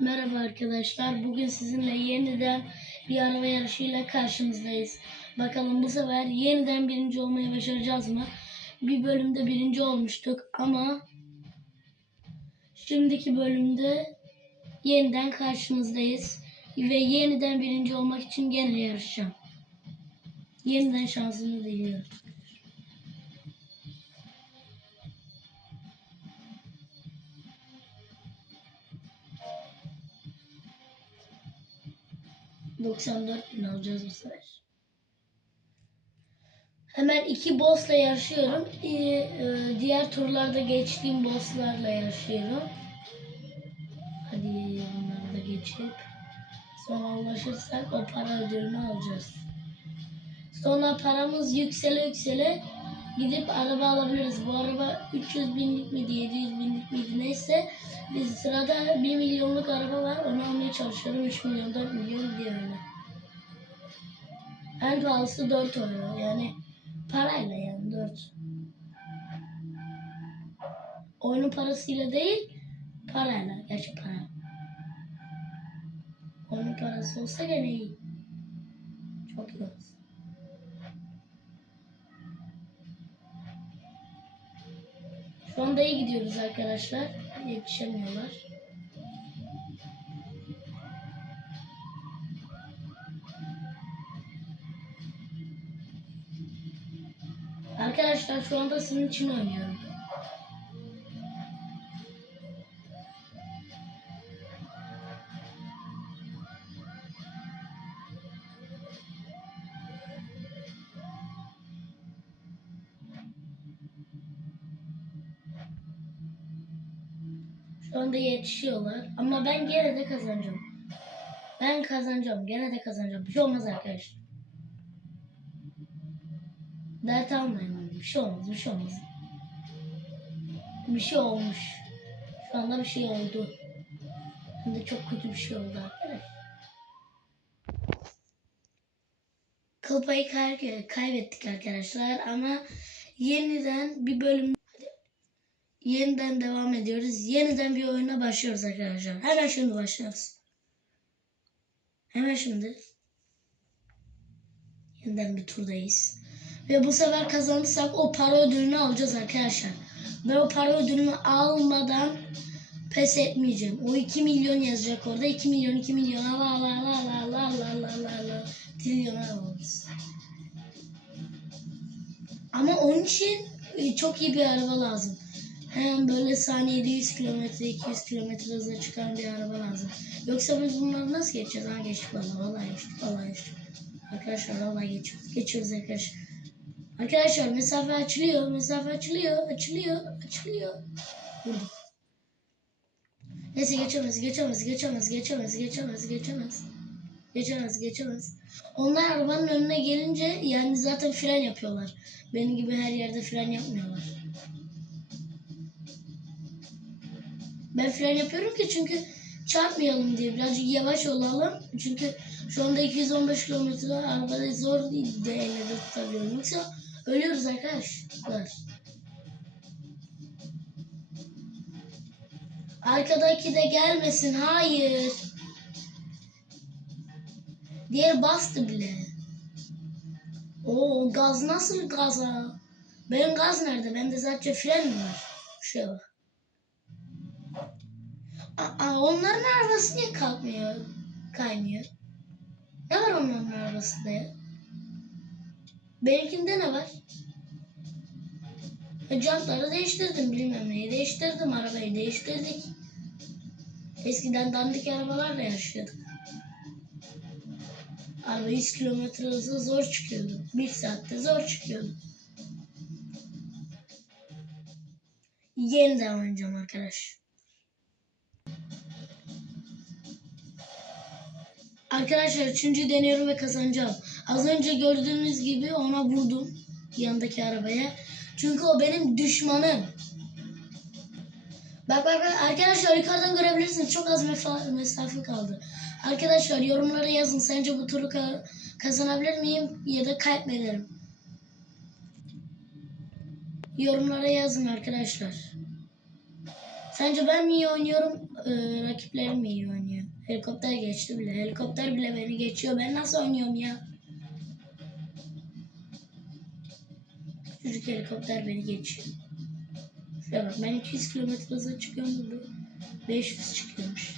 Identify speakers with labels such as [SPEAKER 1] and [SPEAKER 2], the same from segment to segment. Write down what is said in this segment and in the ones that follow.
[SPEAKER 1] Merhaba arkadaşlar. Bugün sizinle yeniden bir araba yarışıyla karşınızdayız. Bakalım bu sefer yeniden birinci olmayı başaracağız mı? Bir bölümde birinci olmuştuk ama şimdiki bölümde yeniden karşınızdayız. Ve yeniden birinci olmak için gene yarışacağım. Yeniden şansımı diliyorum. ...94 bin alacağız bu sefer. Hemen iki boss'la yarışıyorum. Ee, e, diğer turlarda geçtiğim boss'larla yarışıyorum. Hadi bunları da geçip... Sonra ulaşırsak o para ödülünü alacağız. Sonra paramız yüksele yüksele gidip araba alabiliriz. Bu araba 300 binlik miydi, 700 binlik miydi neyse. Biz sırada 1 milyonluk araba var. Onu almaya çalışıyorum. 3 milyon, 4 milyon diye. En pahalısı 4 euro. Yani parayla yani 4. Oyunun parasıyla değil, parayla. Gerçi para. Oyunun parası olsa gene iyi. İyi gidiyoruz arkadaşlar. Yetişemiyorlar. Arkadaşlar şu anda sizin için oynuyorum. Şu yetişiyorlar. Ama ben gene de kazanacağım. Ben kazanacağım. Gene de kazanacağım. Bir şey olmaz arkadaşlar. Dert almayın. oğlum. Bir şey olmaz. Bir şey olmaz. Bir şey olmuş. Şu anda bir şey oldu. Hem de çok kötü bir şey oldu arkadaşlar. Kupayı kay- kaybettik arkadaşlar ama yeniden bir bölüm yeniden devam ediyoruz. Yeniden bir oyuna başlıyoruz arkadaşlar. Hemen şimdi başlıyoruz. Hemen şimdi. Yeniden bir turdayız. Ve bu sefer kazanırsak o para ödülünü alacağız arkadaşlar. Ben o para ödülünü almadan pes etmeyeceğim. O 2 milyon yazacak orada. 2 milyon, 2 milyon. Allah Allah Allah Allah Allah Allah Allah Allah Allah. Trilyoner oluruz. Ama onun için e, çok iyi bir araba lazım. Böyle saniyede 100 kilometre, 200 kilometre hıza çıkan bir araba lazım. Yoksa biz bunları nasıl geçeceğiz? Ha geçtik valla, vallahi geçtik, vallahi geçtik. Arkadaşlar vallahi geçiyoruz. Geçiyoruz arkadaşlar. Arkadaşlar mesafe açılıyor, mesafe açılıyor, açılıyor, açılıyor. Vurduk. Neyse geçemez, geçemez, geçemez, geçemez, geçemez, geçemez. Geçemez, geçemez. Onlar arabanın önüne gelince yani zaten fren yapıyorlar. Benim gibi her yerde fren yapmıyorlar. Ben fren yapıyorum ki çünkü çarpmayalım diye birazcık yavaş olalım. Çünkü şu anda 215 kilometre arabada zor de elde tutabiliyorum. Yoksa ölüyoruz arkadaşlar. Arkadaki de gelmesin. Hayır. Diğer bastı bile. Oo gaz nasıl gaza? Benim gaz nerede? Bende zaten fren mi var? Şuraya bak. Aa, onların arabası niye kalkmıyor? Kaymıyor. Ne var onların arabasında ya? Benimkinde ne var? E, Jantları değiştirdim bilmem neyi değiştirdim arabayı değiştirdik. Eskiden dandik arabalarla yarışıyorduk. Araba 100 kilometre hızı zor çıkıyordu. Bir saatte zor çıkıyordu. Yeniden oynayacağım arkadaş. Arkadaşlar üçüncü deniyorum ve kazanacağım. Az önce gördüğünüz gibi ona vurdum. Yanındaki arabaya. Çünkü o benim düşmanım. Bak bak bak arkadaşlar yukarıdan görebilirsiniz. Çok az mesafe kaldı. Arkadaşlar yorumlara yazın. Sence bu turu ka- kazanabilir miyim ya da kaybederim? Yorumlara yazın arkadaşlar. Sence ben mi iyi oynuyorum, e, rakiplerim mi iyi oynuyor? Helikopter geçti bile. Helikopter bile beni geçiyor. Ben nasıl oynuyorum ya? Küçücük helikopter beni geçiyor. Şuraya bak ben 200 km hıza çıkıyorum burada. 500 çıkıyormuş.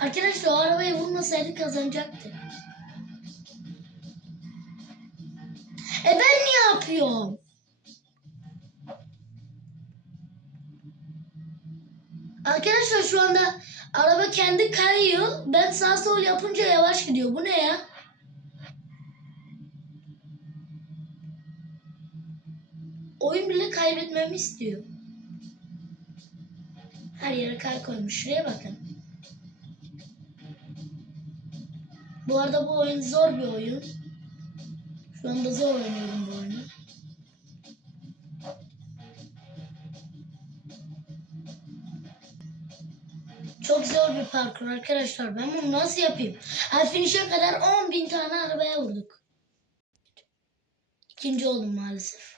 [SPEAKER 1] Arkadaşlar o arabayı vurmasaydı kazanacaktı. E ben ne yapıyorum? Arkadaşlar şu anda araba kendi kayıyor. Ben sağ sol yapınca yavaş gidiyor. Bu ne ya? Oyun bile kaybetmemi istiyor. Her yere kay koymuş. Şuraya bakın. Bu arada bu oyun zor bir oyun. Şu anda zor oynuyorum bu oyunu. Çok zor bir parkur arkadaşlar. Ben bunu nasıl yapayım? Ha, finish'e kadar 10 bin tane arabaya vurduk. İkinci oldum maalesef.